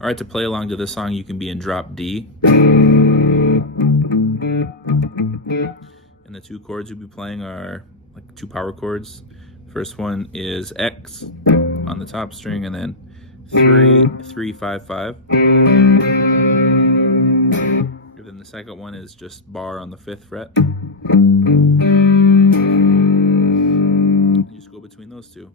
All right, to play along to this song, you can be in drop D. And the two chords you'll be playing are like two power chords. First one is X on the top string, and then 3, 3, 5, 5. And then the second one is just bar on the 5th fret. You just go between those two.